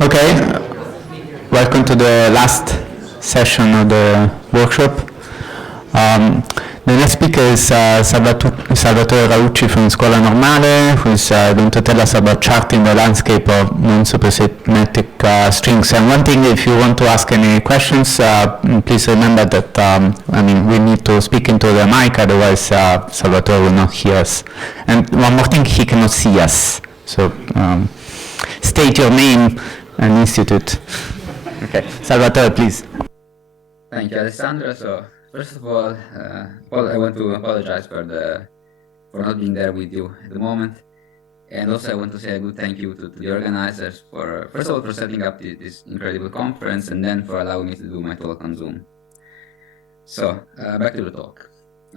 Okay, welcome to the last session of the workshop. The next speaker is Salvatore Raucci from Scuola Normale, who is going to tell us about charting the landscape of non-supersymmetric strings. And one thing, if you want to ask any questions, please remember that we need to speak into the mic, otherwise Salvatore will not hear us. And one more thing, he cannot see us. So state your name and institute. Okay, Salvatore, please. Thank you, Alessandro. So first of all, I want to apologize for not being there with you at the moment, and also I want to say a good thank you to the organizers for, first of all, for setting up this incredible conference, and then for allowing me to do my talk on Zoom. So back to the talk.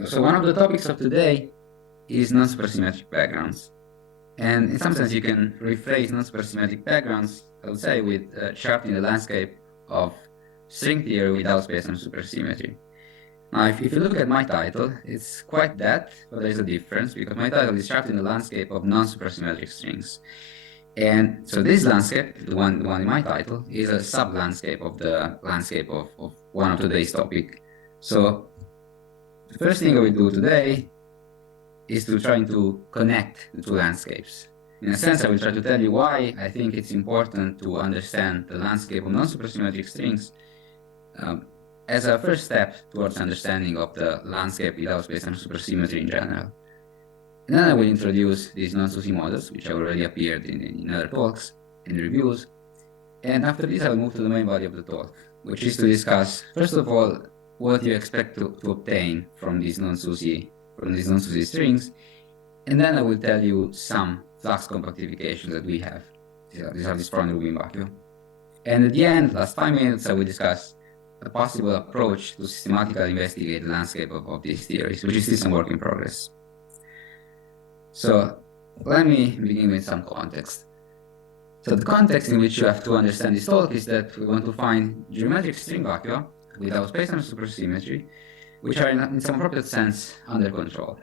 So one of the topics of today is non-supersymmetric backgrounds, and in some sense you can rephrase non-supersymmetric backgrounds, I would say, with charting the landscape of string theory without space-time supersymmetry. Now, if you look at my title, it's quite that, but there is a difference, because my title is charting the landscape of non-supersymmetric strings. And so this landscape, the one in my title, is a sub-landscape of the landscape of one of today's topic. So the first thing I will do today is to try to connect the two landscapes. In a sense, I will try to tell you why I think it's important to understand the landscape of non-supersymmetric strings as a first step towards understanding of the landscape without space-time supersymmetry in general. And then I will introduce these non-SUSY models, which have already appeared in other talks and reviews. And after this, I will move to the main body of the talk, which is to discuss, first of all, what you expect to obtain from these non-SUSY strings. And then I will tell you some flux compactifications that we have. These are these from Rubin vacuum. And at the end, last 5 minutes, I will discuss a possible approach to systematically investigate the landscape of these theories, which is still some work in progress. So let me begin with some context. So the context in which you have to understand this talk is that we want to find geometric string vacua without space-time supersymmetry, which are in some appropriate sense under control.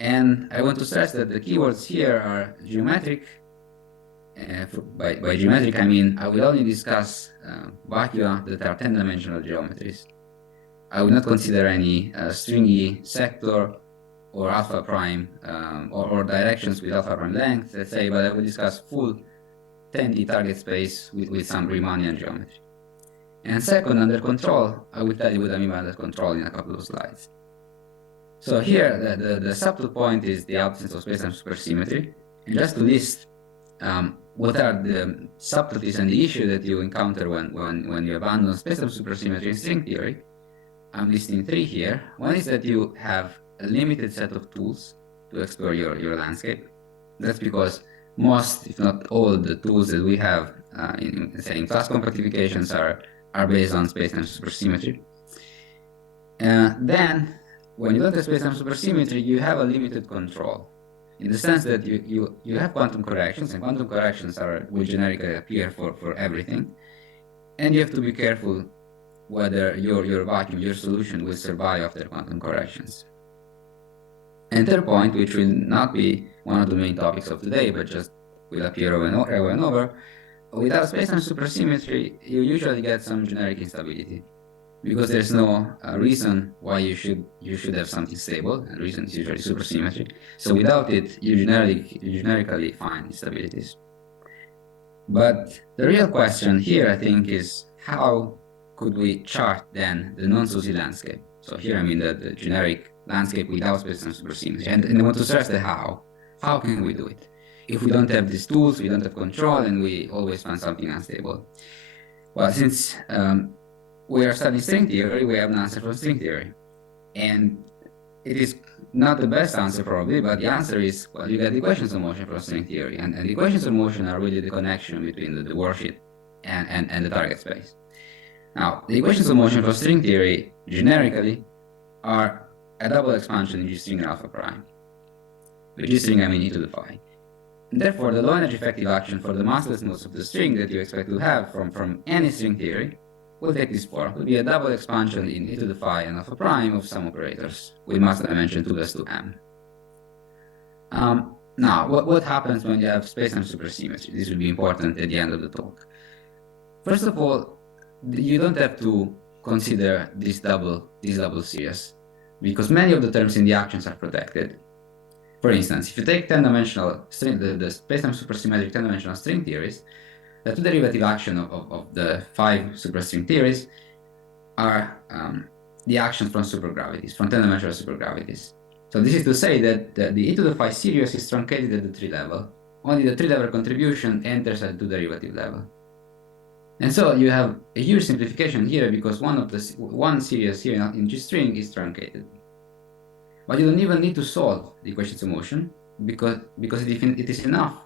And I want to stress that the keywords here are geometric. By geometric, I mean I will only discuss vacua that are 10-dimensional geometries. I will not consider any stringy sector or alpha prime or directions with alpha prime length, let's say, but I will discuss full 10D target space with some Riemannian geometry. And second, under control, I will tell you what I mean by under control in a couple of slides. So here, the subtle point is the absence of space-time supersymmetry. And just to list what are the subtleties and the issue that you encounter when you abandon space-time supersymmetry in string theory, I'm listing 3 here. One is that you have a limited set of tools to explore your landscape. That's because most, if not all, the tools that we have in class compactifications are based on space-time supersymmetry. Then, when you don't have space-time supersymmetry, you have a limited control, in the sense that you have quantum corrections, and quantum corrections will generically appear for everything, and you have to be careful whether your vacuum, your solution, will survive after quantum corrections. And third point, which will not be one of the main topics of today, but just will appear over and over, without space-time supersymmetry, you usually get some generic instability, because there's no reason why you should have something stable, and reason is usually supersymmetry. So without it, you generically find instabilities. But the real question here, I think, is how could we chart then the non-SUSY landscape? So here I mean the generic landscape without space-time supersymmetry, and I want to stress the how. How can we do it? If we don't have these tools, we don't have control, and we always find something unstable. Well, since we are studying string theory, we have an answer from string theory. And it is not the best answer probably, but the answer is, well, you get the equations of motion from string theory. And the equations of motion are really the connection between the worksheet and the target space. Now, the equations of motion for string theory, generically, are a double expansion in G string and alpha prime. With G string, I mean e to the phi. And therefore, the low energy effective action for the massless nodes of the string that you expect to have from any string theory will take this form. It will be a double expansion in e to the phi and alpha prime of some operators with mass dimension 2 plus 2m. Now, what happens when you have space-time supersymmetry? This will be important at the end of the talk. First of all, you don't have to consider this double series, because many of the terms in the actions are protected. For instance, if you take 10-dimensional string, the spacetime supersymmetric 10-dimensional string theories, the two derivative action of the 5 superstring theories are the actions from supergravities, from 10-dimensional supergravities. So this is to say that the e to the 5 series is truncated at the 3 level. Only the 3 level contribution enters at the 2 derivative level. And so you have a huge simplification here, because one series here in G string is truncated. But you don't even need to solve the equations of motion, because it is enough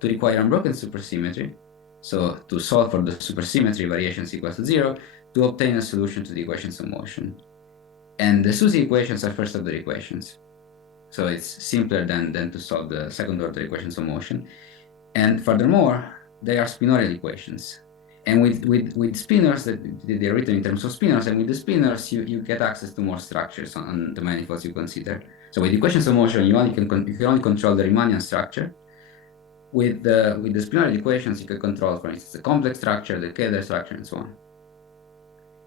to require unbroken supersymmetry, so to solve for the supersymmetry variations equal to 0, to obtain a solution to the equations of motion. And the SUSY equations are first order equations, so it's simpler than to solve the second order equations of motion. And furthermore, they are spinorial equations. And with spinors, they're written in terms of spinors, and with the spinors, you get access to more structures on the manifolds you consider. So with equations of motion, you can only control the Riemannian structure. With the spinorial equations, you can control, for instance, the complex structure, the Kähler structure, and so on.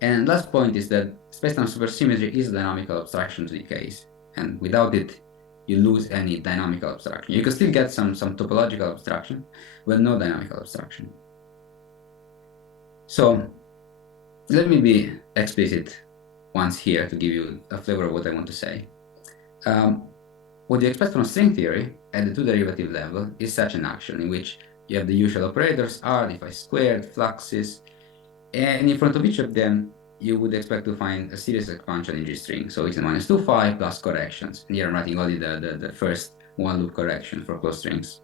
And last point is that spacetime supersymmetry is a dynamical abstraction to the case, and without it, you lose any dynamical abstraction. You can still get some topological abstraction, but no dynamical abstraction. So let me be explicit once here to give you a flavor of what I want to say. What you expect from string theory at the 2 derivative level is such an action in which you have the usual operators R, dphi squared, fluxes, and in front of each of them, you would expect to find a series expansion in G string. So it's a minus 2 phi plus corrections. And here I'm writing only the first one loop correction for closed strings.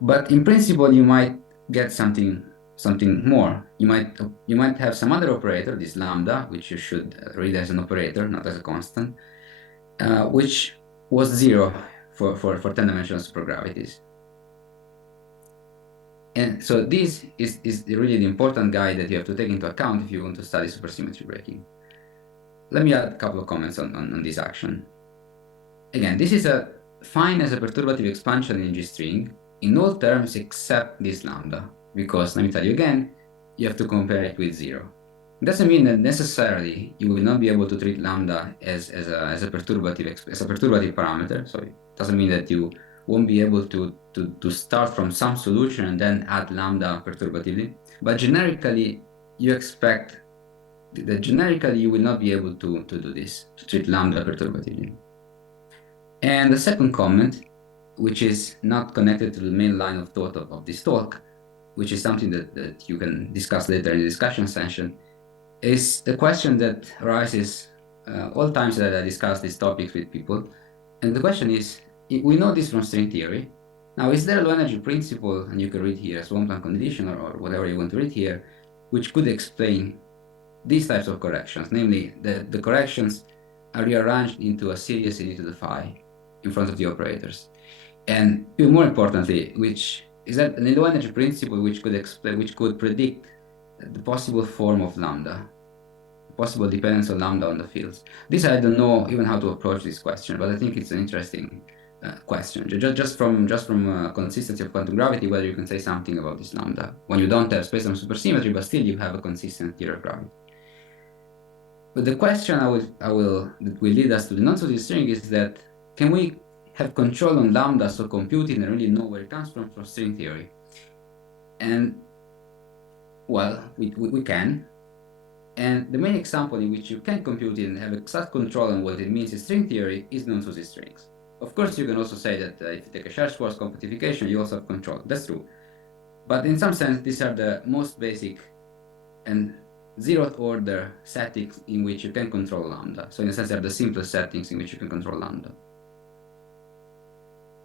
But in principle, you might get something more. You might have some other operator, this lambda, which you should read as an operator, not as a constant, which was 0 for 10-dimensional supergravities. And so this is really the important guide that you have to take into account if you want to study supersymmetry breaking. Let me add a couple of comments on this action. Again, this is fine as a perturbative expansion in G string in all terms except this lambda, because, let me tell you again, you have to compare it with 0. It doesn't mean that necessarily you will not be able to treat lambda as a perturbative parameter. So it doesn't mean that you won't be able to start from some solution and then add lambda perturbatively. But generically, you expect that generically you will not be able to do this, to treat lambda perturbatively. And the second comment, which is not connected to the main line of thought of this talk, which is something that you can discuss later in the discussion session, is the question that arises all times that I discuss these topics with people. And the question is, we know this from string theory. Now, is there a low energy principle, and you can read here Swampland condition or whatever you want to read here, which could explain these types of corrections, namely that the corrections are rearranged into a series e to the phi in front of the operators. And even more importantly, which is that a low energy principle which could predict the possible form of lambda, possible dependence of lambda on the fields. This I don't know even how to approach this question, but I think it's an interesting question. Just from consistency of quantum gravity, whether you can say something about this lambda when you don't have spacetime supersymmetry, but still you have a consistent theory of gravity. But the question that will lead us to the non-SUSY string is that, can we have control on lambda, so computing and really know where it comes from string theory? And well, we can. And the main example in which you can compute it and have exact control on what it means in string theory is non-SUSY strings. Of course, you can also say that if you take a Scherz-Schwarz compactification, you also have control. That's true. But in some sense, these are the most basic and zeroth order settings in which you can control lambda. So in a sense, they're the simplest settings in which you can control lambda.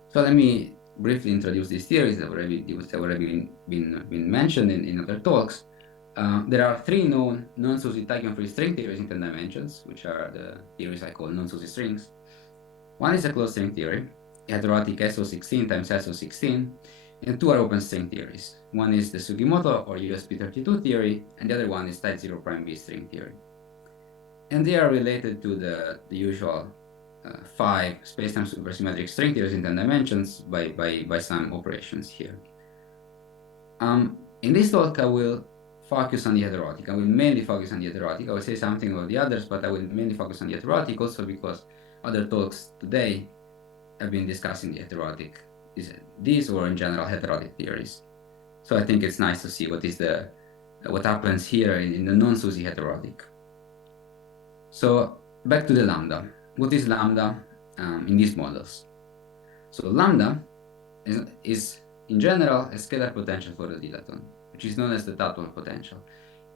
So let me briefly introduce these theories that have already been mentioned in other talks. There are 3 known non-SUSY tachyon-free string theories in 10 dimensions, which are the theories I call non-SUSY strings. One is a closed string theory, heterotic SO16 times SO16, and 2 are open string theories. One is the Sugimoto or USP32 theory, and the other one is type 0' B string theory. And they are related to the usual 5 spacetime supersymmetric string theories in 10 dimensions by some operations here. In this talk, I will focus on the heterotic. I will mainly focus on the heterotic. I will say something about the others, but I will mainly focus on the heterotic also because other talks today have been discussing the heterotic, these or in general heterotic theories. So I think it's nice to see what happens here in the non-SUSY heterotic. So back to the lambda. What is lambda in these models? So lambda is in general a scalar potential for the dilaton, which is known as the total potential.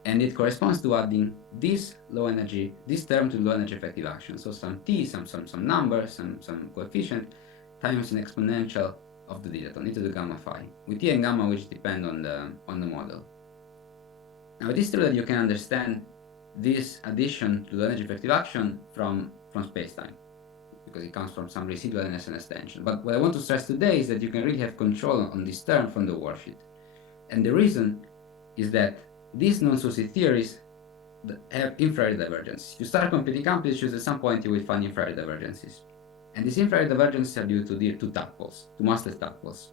And it corresponds to adding this term to low energy effective action. So some t, some number, some coefficient times an exponential of the dilaton, e to the gamma phi, with t and gamma which depend on the model. Now it is true that you can understand this addition to the energy effective action from spacetime, because it comes from some residual NS and extension. But what I want to stress today is that you can really have control on this term from the worksheet. And the reason is that these non-SUSY theories have infrared divergences. You start computing amplitudes, at some point you will find infrared divergences. And these infrared divergences are due to tadpoles, to massless tadpoles.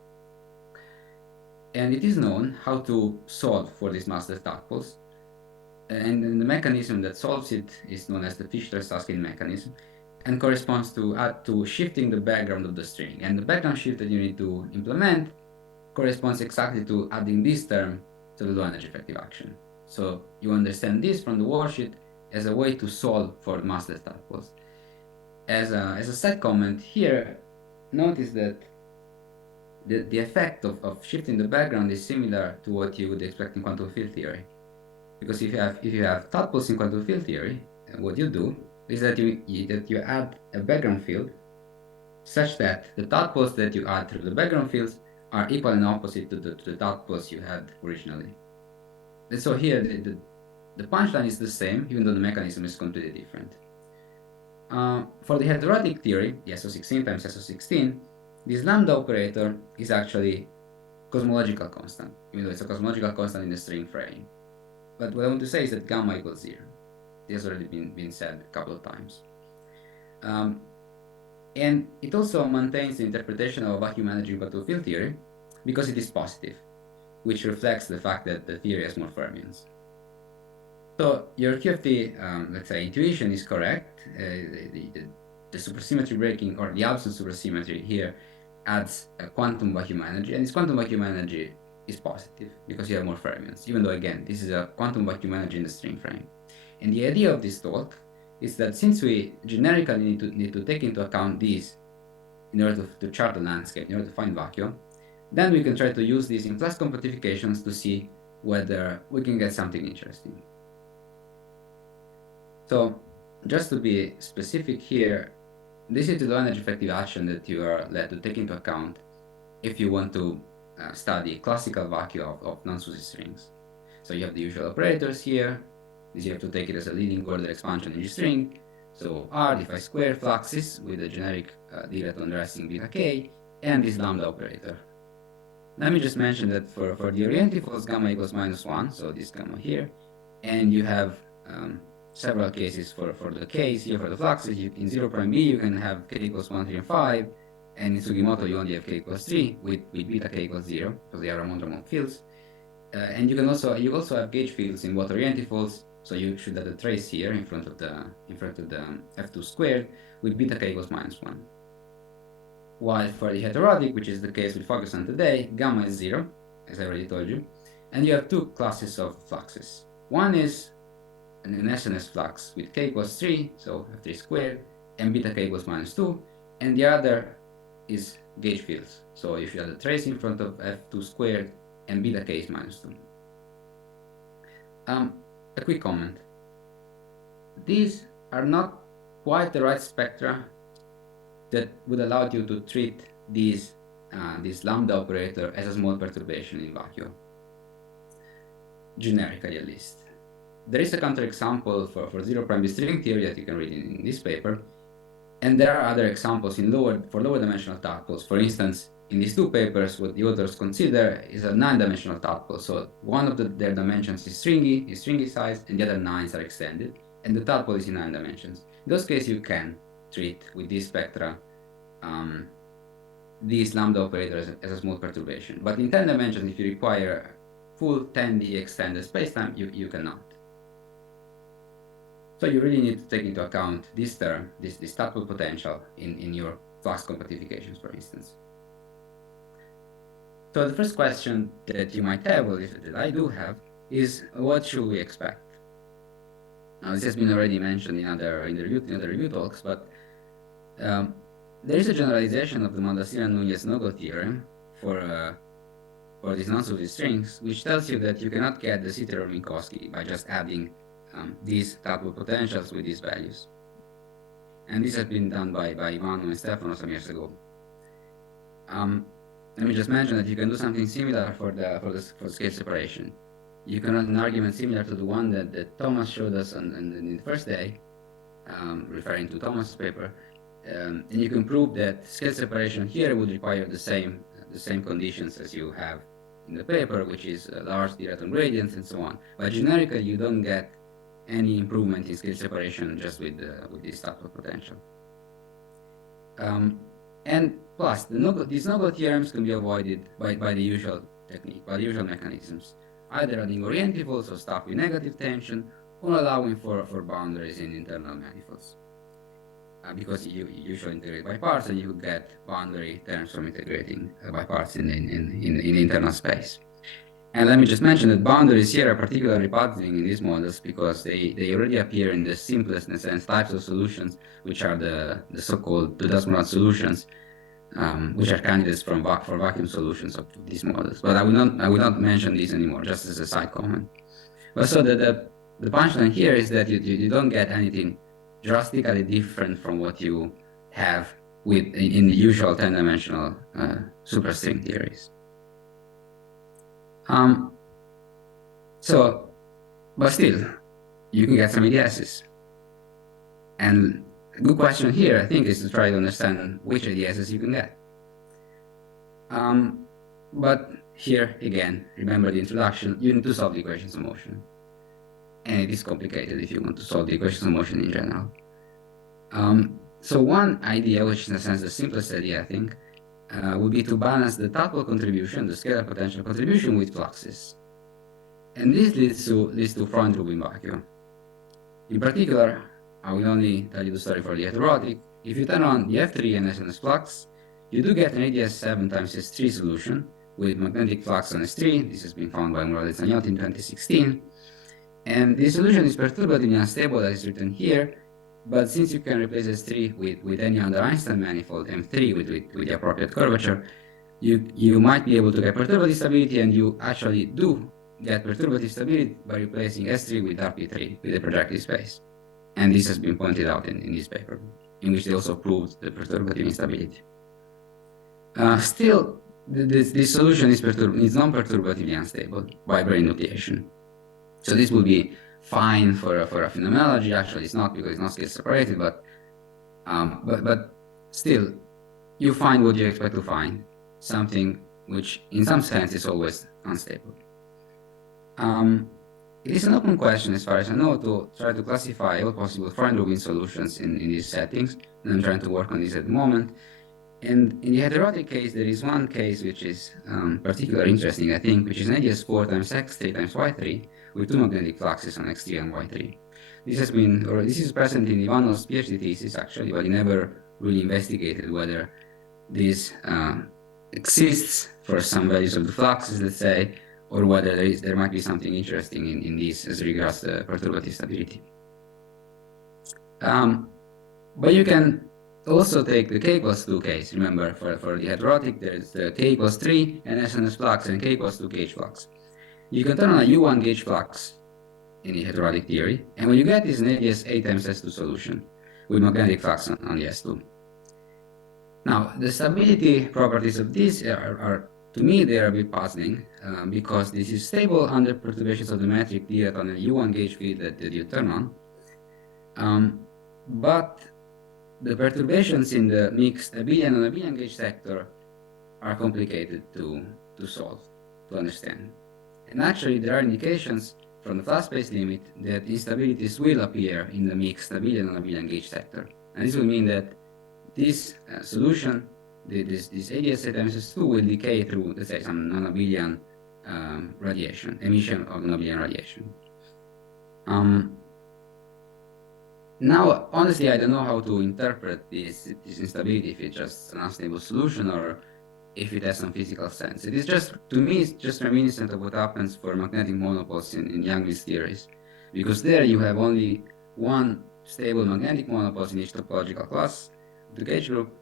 And it is known how to solve for these massless tadpoles. And the mechanism that solves it is known as the Fischler-Susskind mechanism, and corresponds to shifting the background of the string. And the background shift that you need to implement corresponds exactly to adding this term to the low energy effective action. So you understand this from the worksheet as a way to solve for massless tadpoles. As a side comment here, notice that the effect of shifting the background is similar to what you would expect in quantum field theory. Because if you have tadpoles in quantum field theory, what you do is that you add a background field such that the tadpoles that you add through the background fields are equal and opposite to the tadpoles you had originally. And so here the punchline is the same, even though the mechanism is completely different. For the heterotic theory, the SO16 times SO16, this lambda operator is actually cosmological constant, even though it's a cosmological constant in the string frame. But what I want to say is that gamma equals 0. This has already been said a couple of times. And it also maintains the interpretation of vacuum energy in quantum field theory because it is positive, which reflects the fact that the theory has more fermions. So your QFT, let's say, intuition is correct. The supersymmetry breaking, or the absence supersymmetry here, adds a quantum vacuum energy, and this quantum vacuum energy is positive because you have more fermions, even though, again, this is a quantum vacuum energy in the string frame. And the idea of this talk is that since we generically need to take into account these in order to chart the landscape, in order to find vacuum, then we can try to use these in flash compactifications to see whether we can get something interesting. So just to be specific here, this is the low energy effective action that you are led to take into account if you want to study classical vacuum of non-SUSY strings. So you have the usual operators here. This you have to take it as a leading order expansion in the string. So R, if I square fluxes with a generic dilaton resting beta k, and this lambda operator. Let me just mention that for the orientifolds, gamma equals -1, so this gamma here, and you have several cases for the k's here for the fluxes. In 0'B you can have k equals 1, 3, and 5, and in Sugimoto you only have k equals 3 with beta k equals 0, because they are Ramond-Ramond fields. And you also have gauge fields in both orientifolds, so you should have a trace here in front of the F2 squared with beta k equals -1. While for the heterotic, which is the case we focus on today, gamma is 0, as I already told you, and you have two classes of fluxes. One is an SNS flux with k equals 3, so F3 squared, and beta k equals -2, and the other is gauge fields. So if you have a trace in front of F2 squared and beta k is -2. A quick comment. These are not quite the right spectra that would allow you to treat this lambda operator as a small perturbation in vacuum, generically at least. There is a counterexample for 0' string theory that you can read in this paper, and there are other examples for lower dimensional tadpoles. For instance, in these two papers, what the authors consider is a 9-dimensional tadpole. So one of their dimensions is stringy size, and the other 9s are extended, and the tadpole is in 9 dimensions. In those cases, you can treat with these spectra these lambda operators as a small perturbation. But in 10 dimensions, if you require full 10D extended spacetime, you cannot. So you really need to take into account this term, this topple potential in your flux compactifications, for instance. So the first question that you might have, or that I do have, is what should we expect? Now, this has been already mentioned in other review talks, but there is a generalization of the Mondasian-Nunez-Nogo theorem for these non-supersymmetric strings, which tells you that you cannot get the Citero-Minkowski by just adding these topple potentials with these values. And this has been done by Ivano and Stefano some years ago. Let me just mention that you can do something similar for scale separation. You can run an argument similar to the one that Thomas showed us in the first day, referring to Thomas' paper, and you can prove that scale separation here would require the same conditions as you have in the paper, which is large Diraton gradients and so on. But generically, you don't get any improvement in scale separation just with this type of potential. And plus, these Nogo theorems can be avoided by the usual technique, by the usual mechanisms, either adding orientivals or stuff with negative tension, or allowing for boundaries in internal manifolds. Because you usually integrate by parts, and you could get boundary terms from integrating by parts in internal space. And let me just mention that boundaries here are particularly puzzling in these models because they already appear in the simplest, in a sense, types of solutions, which are the so-called Dudas-Murad solutions, which are candidates for vacuum solutions of these models. But I will not mention these anymore, just as a side comment. But so the punchline here is that you don't get anything drastically different from what you have in the usual 10-dimensional superstring theories. But still, you can get some ADSs. And a good question here, I think, is to try to understand which ADSs you can get. But here, again, remember the introduction, you need to solve the equations of motion. And it is complicated if you want to solve the equations of motion in general. So one idea, which is in a sense the simplest idea, I think, would be to balance the topple contribution, the scalar potential contribution, with fluxes. And this leads to Freund-Rubin vacuum. In particular, I will only tell you the story for the heterotic. If you turn on the F3 and SNS flux, you do get an ADS 7 times S3 solution with magnetic flux on S3. This has been found by Morales and Yot in 2016. And this solution is perturbatively unstable, as is written here. But since you can replace S3 with any other Einstein manifold, M3 with the appropriate curvature, you might be able to get perturbative stability, and you actually do get perturbative stability by replacing S3 with RP3 with a projective space. And this has been pointed out in this paper, in which they also proved the perturbative instability. Still, this solution is non-perturbatively unstable by brain nucleation. So this would be fine for a phenomenology. Actually, it's not, because it's not scale separated, but still, you find what you expect to find, something which in some sense is always unstable. It is an open question, as far as I know, to try to classify all possible Freund-Rubin solutions in these settings, and I'm trying to work on this at the moment. And in the heterotic case, there is one case which is particularly interesting, I think, which is an ADS 4 times X3 times Y3 with two magnetic fluxes on X3 and Y3. This is present in Ivano's PhD thesis, actually, but he never really investigated whether this exists for some values of the fluxes, let's say, or whether there might be something interesting in this as regards the perturbative stability. But you can also take the k plus 2 case. Remember, for the heterotic, there's the k plus 3 and SNS flux and k plus 2 gauge flux. You can turn on a U1 gauge flux in the heterotic theory, and what you get is an ADS 8 times S2 solution with magnetic flux on the S2. Now, the stability properties of this are to me, they are a bit puzzling, because this is stable under perturbations of the metric Dirac on a U1 gauge field that you turn on. But the perturbations in the mixed abelian and abelian gauge sector are complicated to solve, to understand. And actually, there are indications from the flat space limit that instabilities will appear in the mixed abelian and abelian gauge sector. And this will mean that this solution, this ADS times S2 will decay through, let's say, some non-abelian radiation, emission of nonlinear radiation. Now, honestly, I don't know how to interpret this instability, if it's just an unstable solution or if it has some physical sense. It is just, to me, it's just reminiscent of what happens for magnetic monopoles in Young's theories, because there you have only one stable magnetic monopole in each topological class of the gauge group,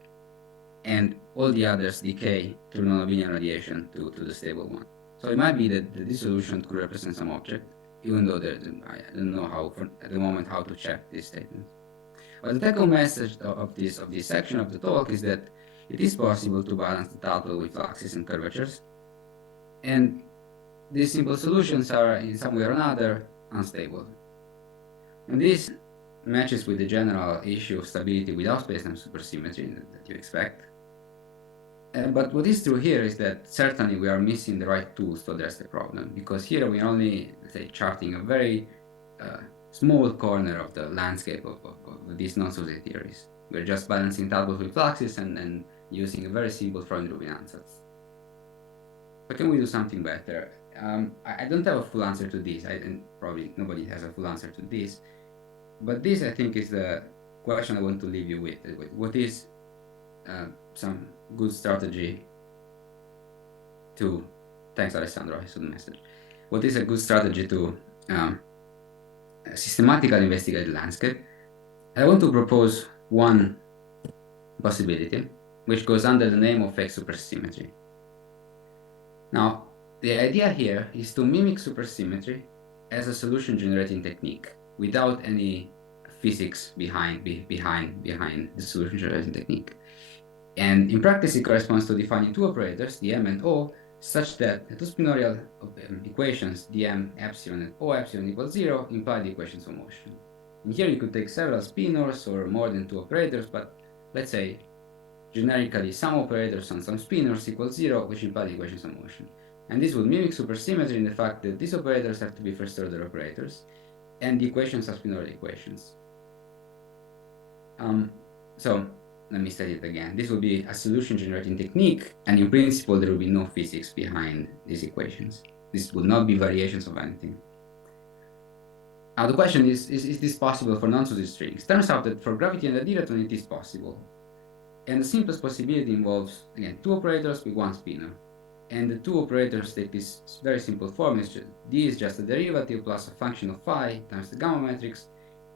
and all the others decay through nonlinear radiation to the stable one. So it might be that this solution could represent some object, even though I don't know how, at the moment, how to check this statement. But the take-home message of this section of the talk is that it is possible to balance the tuple with fluxes and curvatures, and these simple solutions are, in some way or another, unstable. And this matches with the general issue of stability without spacetime supersymmetry that you expect. But what is true here is that certainly we are missing the right tools to address the problem, because here we are only, let's say, charting a very small corner of the landscape of these non-supersymmetric theories. We're just balancing tuples with fluxes and using a very simple Freund-Rubin ansatz. But can we do something better? I don't have a full answer to this, and probably nobody has a full answer to this, but this, I think, is the question I want to leave you with. What is some good strategy to, thanks Alessandro, I saw the message. What is a good strategy to systematically investigate the landscape? I want to propose one possibility, which goes under the name of fake supersymmetry. Now, the idea here is to mimic supersymmetry as a solution generating technique without any physics behind the solution generating technique. And in practice, it corresponds to defining two operators, dm and O, such that the two spinorial equations, dm epsilon and O epsilon equals 0, imply the equations of motion. And here you could take several spinors or more than two operators, but let's say generically some operators and some spinors equals 0, which imply the equations of motion. And this would mimic supersymmetry in the fact that these operators have to be first-order operators, and the equations are spinorial equations. So let me state it again. This will be a solution generating technique, and in principle, there will be no physics behind these equations. This would not be variations of anything. Now, the question is this possible for non-supersymmetric strings? It turns out that for gravity and the dilaton, it is possible. And the simplest possibility involves, again, two operators with one spinor. And the two operators take this very simple form. D is just a derivative plus a function of phi times the gamma matrix,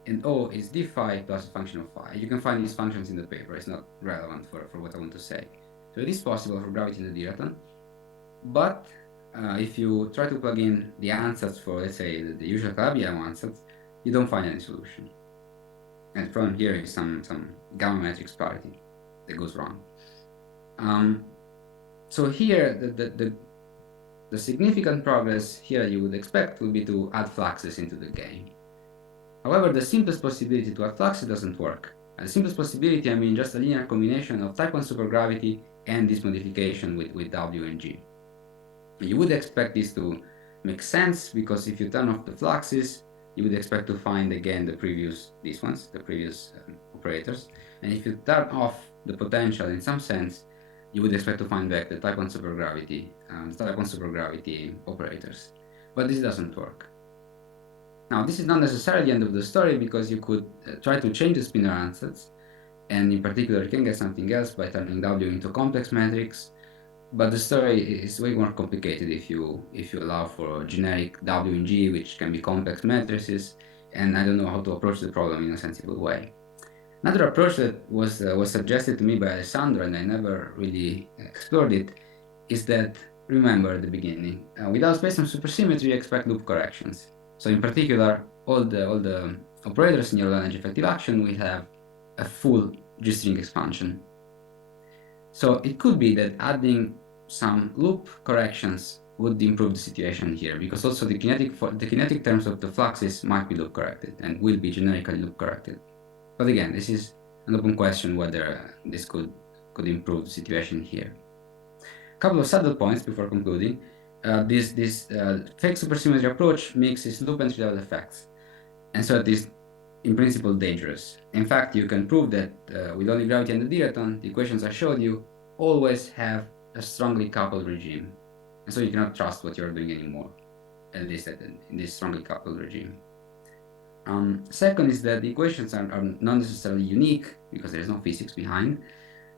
and O is d phi plus a function of phi. You can find these functions in the paper. It's not relevant for what I want to say. So it is possible for gravity and the dilaton. But if you try to plug in the ansatz for, let's say, the usual Calabi-Yau ansatz, you don't find any solution. And the problem here is some gamma matrix parity that goes wrong. So here, the significant progress here you would expect would be to add fluxes into the game. However, the simplest possibility to add fluxes doesn't work. And the simplest possibility, I mean just a linear combination of type 1 supergravity and this modification with W and G. You would expect this to make sense, because if you turn off the fluxes, you would expect to find again the previous operators. And if you turn off the potential in some sense, you would expect to find back the type 1 supergravity operators. But this doesn't work. Now, this is not necessarily the end of the story, because you could try to change the spinor ansatz, and in particular, you can get something else by turning W into a complex matrix. But the story is way more complicated if you allow for generic W and G, which can be complex matrices, and I don't know how to approach the problem in a sensible way. Another approach that was suggested to me by Alessandro, and I never really explored it, is that, remember at the beginning, without spacetime supersymmetry, you expect loop corrections. So in particular, all the operators in your Lagrange effective action will have a full G-string expansion. So it could be that adding some loop corrections would improve the situation here, because also the kinetic terms of the fluxes might be loop corrected and will be generically loop corrected. But again, this is an open question whether this could improve the situation here. A couple of subtle points before concluding. This fake supersymmetry approach mixes loop and trivial effects, and so it is in principle dangerous. In fact, you can prove that with only gravity and the dilaton, the equations I showed you always have a strongly coupled regime. and so you cannot trust what you're doing anymore, at least in this strongly coupled regime. Second is that the equations are not necessarily unique because there's no physics behind.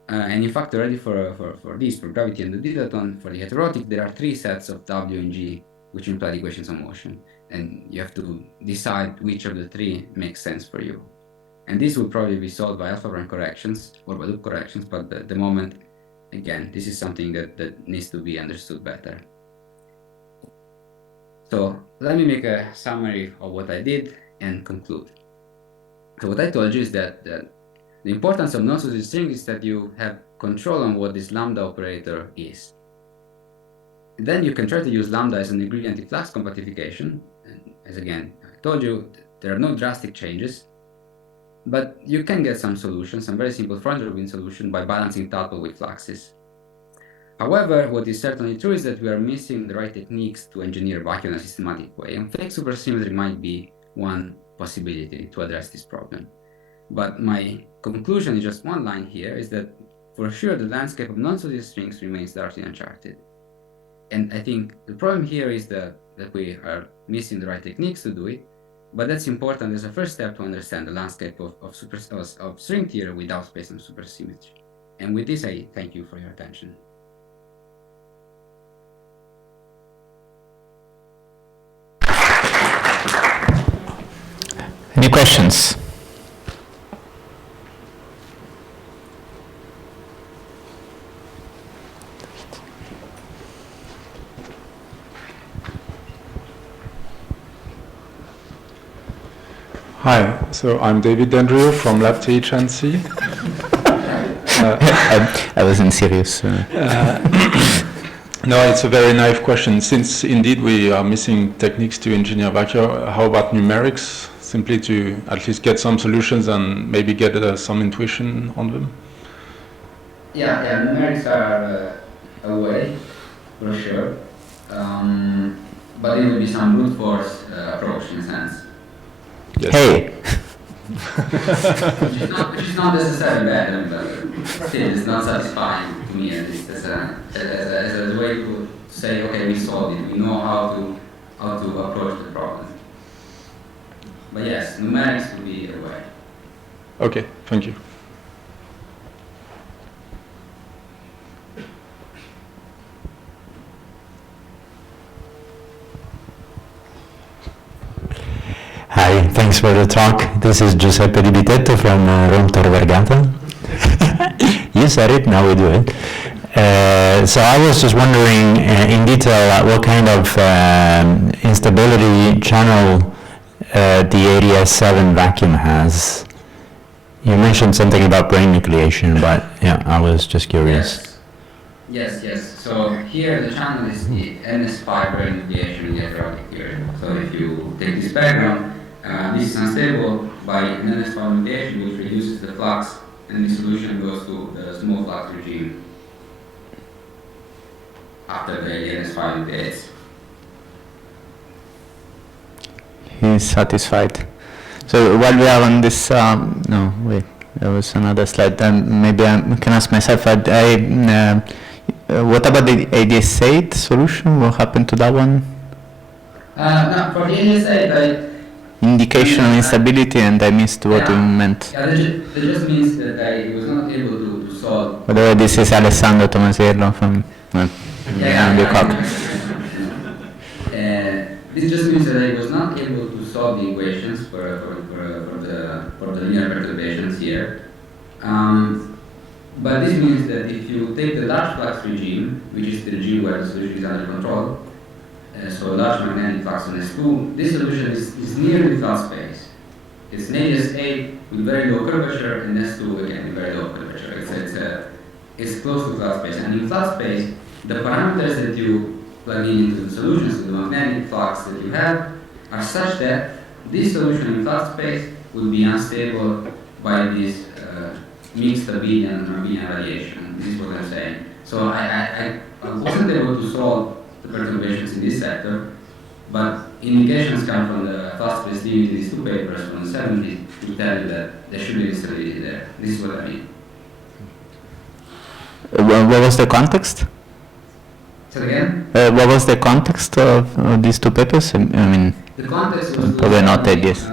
And in fact, already for this, for gravity and the dilaton, for the heterotic, there are 3 sets of W and G which imply the equations of motion. And you have to decide which of the 3 makes sense for you. And this will probably be solved by alpha prime corrections or by loop corrections, but at the moment, again, this is something that needs to be understood better. So let me make a summary of what I did and conclude. So what I told you is that the importance of non-supersymmetric string is that you have control on what this lambda operator is. Then you can try to use lambda as an ingredient in flux compactification. And as again, I told you, there are no drastic changes, but you can get some solutions, some very simple Freund-Rubin solution by balancing tuple with fluxes. However, what is certainly true is that we are missing the right techniques to engineer vacuum in a systematic way, and fake supersymmetry might be one possibility to address this problem. But my conclusion is just one line here, is that for sure the landscape of non-supersymmetric strings remains largely uncharted. And I think the problem here is that we are missing the right techniques to do it, but that's important as a first step to understand the landscape of string theory without space and supersymmetry. And with this, I thank you for your attention. Any questions? Hi, so I'm David Dendrio from LabTHNC. I wasn't serious. No, it's a very naive question. Since indeed we are missing techniques to engineer vacuum, how about numerics? Simply to at least get some solutions and maybe get some intuition on them? Yeah, numerics are a way, for sure. But it will be some brute force approach in a sense. Yes. Hey! which is not necessarily bad, but still it's not satisfying to me, at least as a way to say, okay, we solved it, we know how to approach the problem. But yes, numerics would be a way. Okay, thank you. Hi, thanks for the talk. This is Giuseppe Di Bitetto from Rome Tor Vergata. You said it, now we do it. So I was just wondering in detail what kind of instability channel the ADS7 vacuum has. You mentioned something about brain nucleation, but yeah, I was just curious. Yes. So here the channel is the NS5 brain nucleation in the heterotic theory. So if you take this background, this is unstable by an NS5 nucleation which reduces the flux, and the solution goes to the small flux regime after the NS5 nucleates. He's satisfied. So while we are on this, no, wait, there was another slide. Maybe I can ask myself, what about the ADS8 solution? What happened to that one? No, for the ADS8, Indication of instability, and I missed what you meant. Yeah, that just means that I was not able to solve. By the way, this is Alessandro Tomasello from the COP. This just means that I was not able to solve the equations for the linear perturbations here. But this means that if you take the large flux regime, which is the regime where the solution is under control, so large magnetic flux on S2, this solution is near the flux space. It's an ADS8 with very low curvature, and S2 again with very low curvature. It's close to flux space, and in flux space, the parameters that you plug into the solutions, the magnetic flux that you have, are such that this solution in flux space will be unstable by this mixed abelian and abelian radiation. This is what I'm saying. So I wasn't able to solve the perturbations in this sector, but indications come from the flux space limit in these two papers from the 70s to tell you that there should be instability there. This is what I mean. What was the context? So again? What was the context of these two papers? I mean, The context was probably not ideas.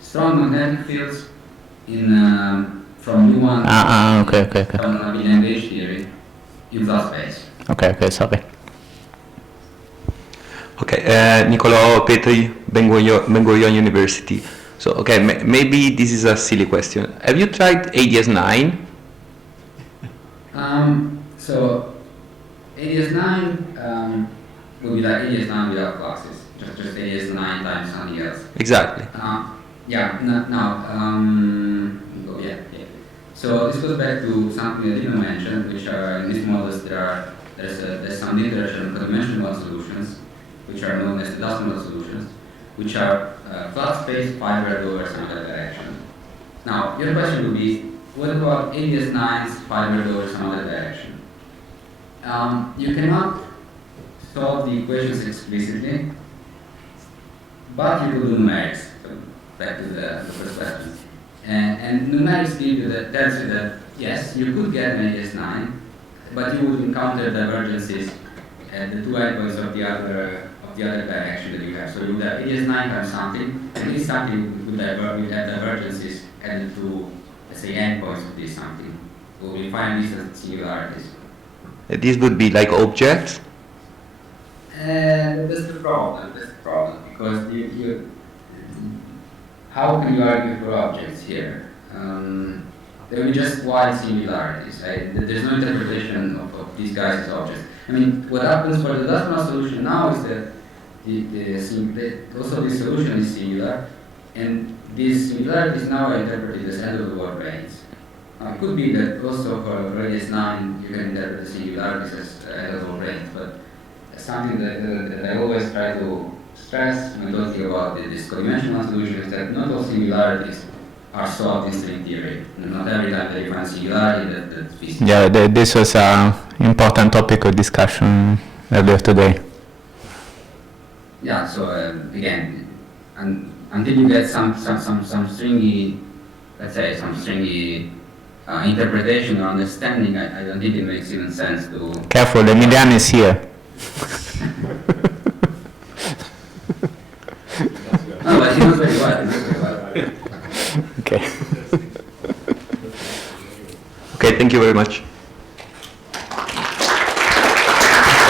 Strong magnetic fields in from Newman Okay. from Landscapia theory in flat space. Okay, sorry. Okay, Nicolò Petri, Ben Gurion University. So, okay, maybe this is a silly question. Have you tried ADS9? So ADS9 will be like ADS9 without classes, just ADS9 times something else. Exactly. So this goes back to something I didn't mention, which are in these models there's some literature on dimensional solutions, which are known as industrial solutions, which are flat space fibered over some other direction. Now your question would be, what about ADS9's fibered over some other direction? You cannot solve the equations explicitly, but you could do numerics. So back to the first question. And numerics tells you that yes, you could get an ADS9, but you would encounter divergences at the two endpoints of the other direction that you have. So you would have ADS9 times something, and this something would have divergences at the two, let's say, endpoints of this something. So we find these as singularities. This would be like objects? That's the problem, because how can you argue for objects here? They will be just wide singularities. There's no interpretation of these guys as objects. I mean, what happens for the Dasmal solution now is that also this solution is singular, and these singularities now are interpreted as end-of-the-world branes. It could be that also for radius 9 you can interpret the singularities as end-of-the-world branes, but something that I always try to stress when talking about this codimensional solution is that not all singularities are solved in string theory. Not every time that you find singularity that fits. Yeah, this was an important topic of discussion earlier today. Yeah, so again, until you get some stringy, let's say some stringy interpretation or understanding, I don't think it makes even sense to. Careful, Emiliano is here. No, but he knows very well. Okay. Okay, thank you very much.